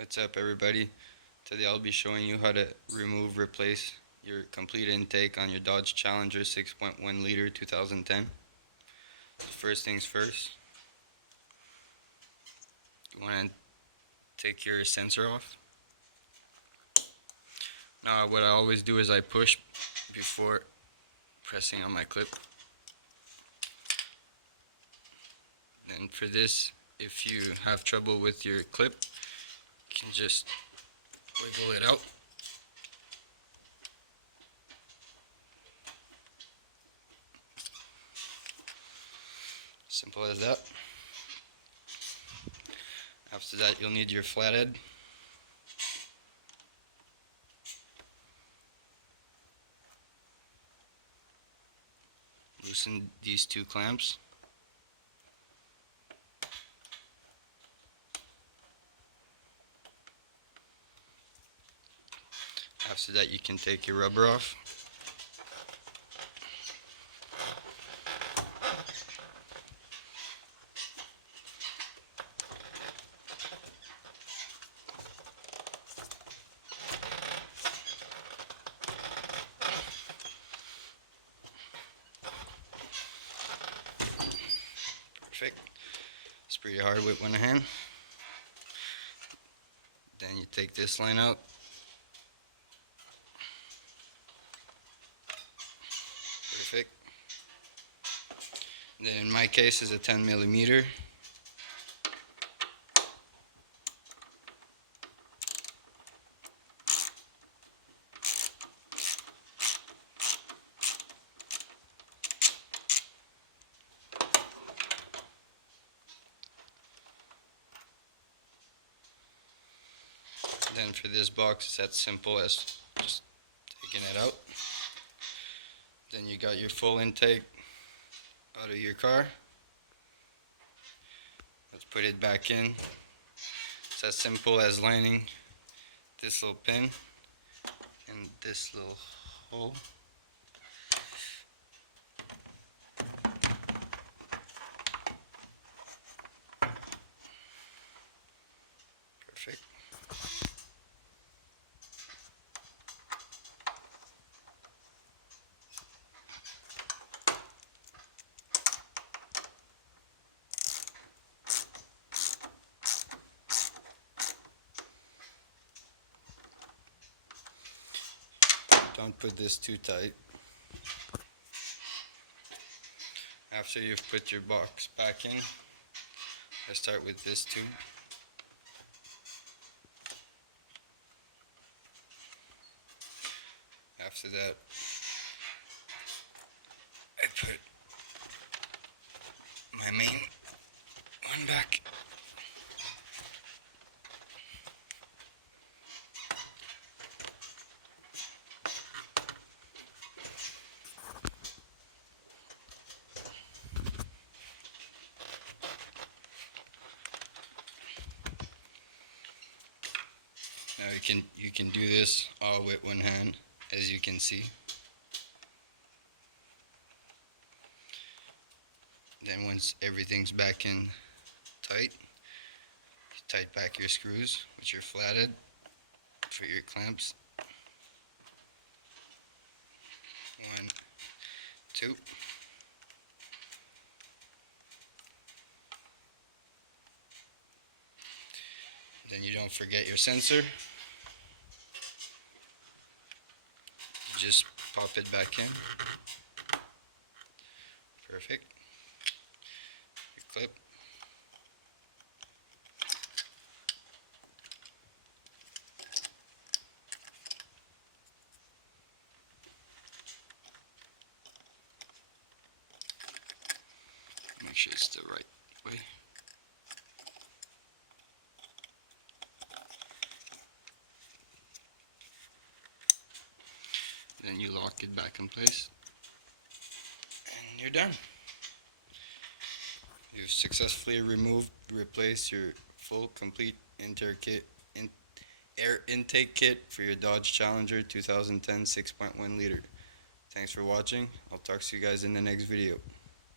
What's up, everybody? Today I'll be showing you how to replace your complete intake on your Dodge Challenger 6.1 liter 2010. First things first, you want to take your sensor off. Now what I always do is I push before pressing on my clip. Then for this, if you have trouble with your clip, you can just wiggle it out. Simple as that. After that, you'll need your flathead. Loosen these two clamps. After that, you can take your rubber off. Perfect. It's pretty hard with one hand. Then you take this line out. Perfect. Then in my case is a 10 millimeter. Then for this box, it's as simple as just taking it out. Then you got your full intake out of your car. Let's put it back in. It's as simple as lining this little pin and this little hole. Perfect. Don't put this too tight. After you've put your box back in, let's start with this tube. After that, I put my main one back. Now you can do this all with one hand, as you can see. Then once everything's back in tight, you tighten back your screws with your flathead for your clamps. 1, 2. Then you don't forget your sensor. Just pop it back in. Perfect. Your clip. Make sure it's the right way. Then you lock it back in place, and you're done. You've successfully replaced your full complete air intake kit for your Dodge Challenger 2010 6.1 liter. Thanks for watching. I'll talk to you guys in the next video.